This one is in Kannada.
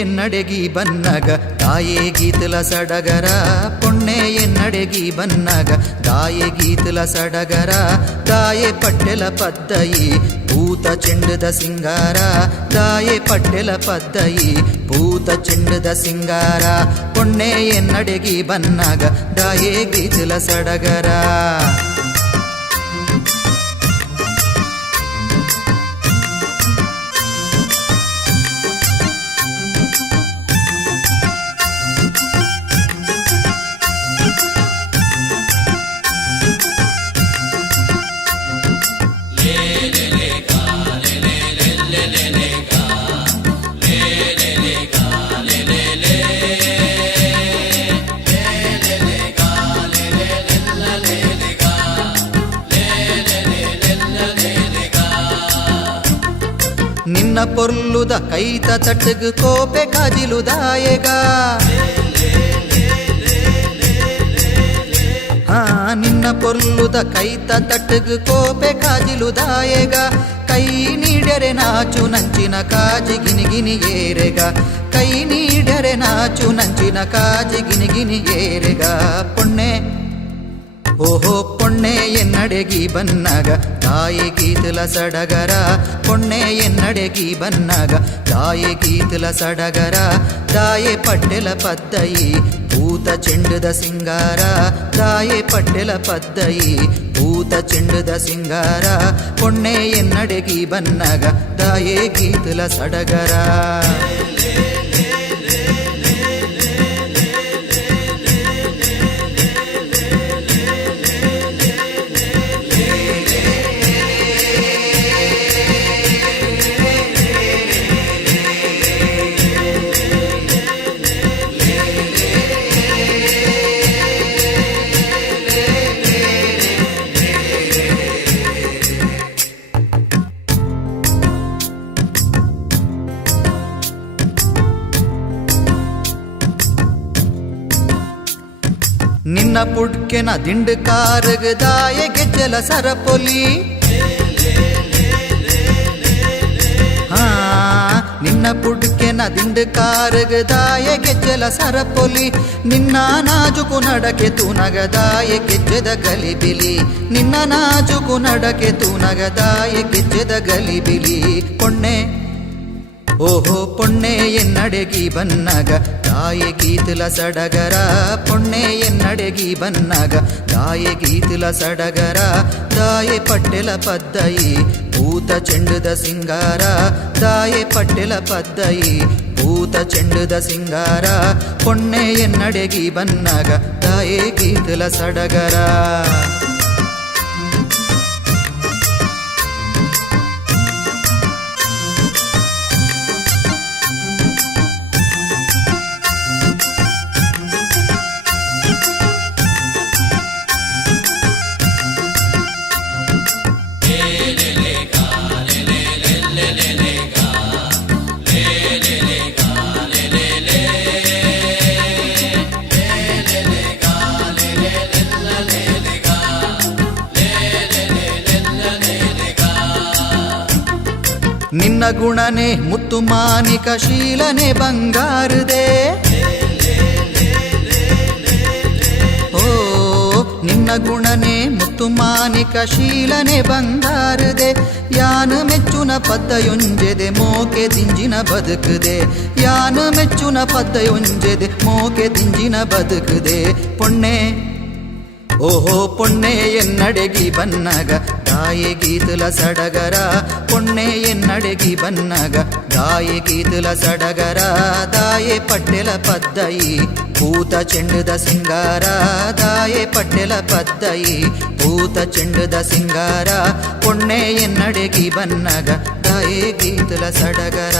ಎನ್ನಡೆಗಿ ಬನ್ನಗ ತಾಯೇ ಗೀತಲ ಸಡಗರ ಪೊಣ್ಣೆ ಎನ್ನಡೆಗಿ ಬನ್ನಗ ತಾಯೇ ಗೀತಲ ಸಡಗರ ತಾಯೇ ಪಟ್ಟೆಲ ಪದ್ದಯಿ ಭೂತ ಚೆಂಡದ ಸಿಂಗಾರ ತಾಯೇ ಪಟ್ಟೆಲ ಪದ್ದಯಿ ಭೂತ ಚೆಂಡದ ಸಿಂಗಾರ ಪೊಣ್ಣೆ ಎನ್ನಡೆಗಿ ಬನ್ನಗ ತಾಯೇ ಗೀತಲ ಸಡಗರ ನಿನ್ನ ಪೊರ್ಲುದ ಕೈತ ತಟ್ಟಗು ಕೋಪೆ ಕಾಜಿಲುದಾಯಗ ನಿನ್ನ ಪೊರ್ಲುದ ಕೈತ ತಟ್ಟಗು ಕೋಪೆ ಕಾಜಿಲುದಾಯಗ ಕೈ ನೀಡರೆ ನಾಚು ನಂಚಿನ ಕಾಜಿ ಗಿನಿಗಿನಿ ಏರೆಗ ಕೈ ನೀಡರೆ ನಾಚು ನಂಚಿನ ಕಾಜಿ ಗಿನಿಗಿನಿ ಏರೆಗ ಪೊಣ್ಣೆ ಓಹೋ ಪೊಣ್ಣೆ ಎನ್ನಡೆಗಿ ಬನ್ನಗ ತಾಯಿ ಗೀತಲ ಸಡಗರ ಪೊಣ್ಣೆ ಎನ್ನಡೆಗಿ ಬನ್ನಗ ತಾಯಿ ಗೀತಲ ಸಡಗರ ತಾಯೇ ಪಟ್ಟೆಲ ಪದ್ದಯಿ ಭೂತ ಚೆಂಡದ ಸಿಂಗಾರ ತಾಯೇ ಪಟ್ಟೆಲ ಪದ್ದಯಿ ಭೂತ ಚೆಂಡದ ಸಿಂಗಾರ ಪೊಣ್ಣೆ ಎನ್ನಡೆಗಿ ಬನ್ನಗ ತಾಯೇ ಗೀತಲ ಸಡಗರ ನಿನ್ನ ಪುಡ್ಕೆನ ದಿಂಡು ಕಾರಗದಾಯ ಗೆಜ್ಜಲ ಸರಪೊಲಿ ನಿನ್ನ ಪುಡ್ಕೆನ ದಿಂಡು ಕಾರಗದಾಯ ಗೆಜ್ಜಲ ಸರಪೊಲಿ ನಿನ್ನ ನಾಜುಕು ನಡಕೆ ತೂನಗದಾಯ ಗೆಜ್ಜೆದ ಗಲಿಬಿಲಿ ನಿನ್ನ ನಾಜುಕು ನಡಕೆ ತೂನಗದಾಯ ಗೆಜ್ಜೆದ ಗಲಿಬಿಲಿ ಪೊಣ್ಣೆ ಓಹೋ ಪೊಣ್ಣೆ ಎನ್ನಡೆಗಿ ಬನ್ನಗ ತಾಯೇ ಗೀತಲ ಸಡಗರ ಪೊಣ್ಣೆ ಎನ್ನಡೆಗಿ ಬನ್ನಗ ತಾಯೇ ಗೀತಲ ಸಡಗರ ತಾಯೇ ಪಟ್ಟೆಲ ಪದ್ದಯಿ ಭೂತ ಚೆಂಡದ ಸಿಂಗಾರ ತಾಯೇ ಪಟ್ಟೆಲ ಪದ್ದಯಿ ಭೂತ ಚೆಂಡದ ಸಿಂಗಾರ ಪೊಣ್ಣೆ ಎನ್ನಡೆಗಿ ಬನ್ನಗ ತಾಯೇ ಗೀತಲ ಸಡಗರ ನಿನ್ನ ಗುಣನೆ ಮುತ್ತು ಮಾನಿಕ ಶೀಲನೆ ಬಂಗಾರದೆ ಓ ನಿನ್ನ ಗುಣನೆ ಮುತ್ತು ಮಾನಿಕ ಶೀಲನೆ ಬಂಗಾರದೆ ಯಾನ ಮೆಚ್ಚುನ ಪದ್ದಯೊಂಜೆದೆ ಮೋಕೆ ದಿಂಜಿನ ಬದುಕದೆ ಯಾನ ಮೆಚ್ಚುನ ಪದ್ದಯೊಂಜೆದೆ ಮೋಕೆ ದಿಂಜಿನ ಬದುಕದೆ ಪೊಣ್ಣೆ ఓహో పొన్నే ఎన్నడెగి బన్నగ దాయే గీతుల సడగర పొన్నే ఎన్నడెగి బన్నగ దాయే గీతుల సడగర దాయే పట్టెల పద్దయి పూత ಚೆಂಡುದ ಸಿಂಗಾರ ದಾಯೆ ಪಟ್ಟೆಲ ಪದ್ದಯಿ పూత ಚೆಂಡುದ ಸಿಂಗಾರ పొన్నే ఎన్నడెగి బన్నగ దాయే గీతుల సడగర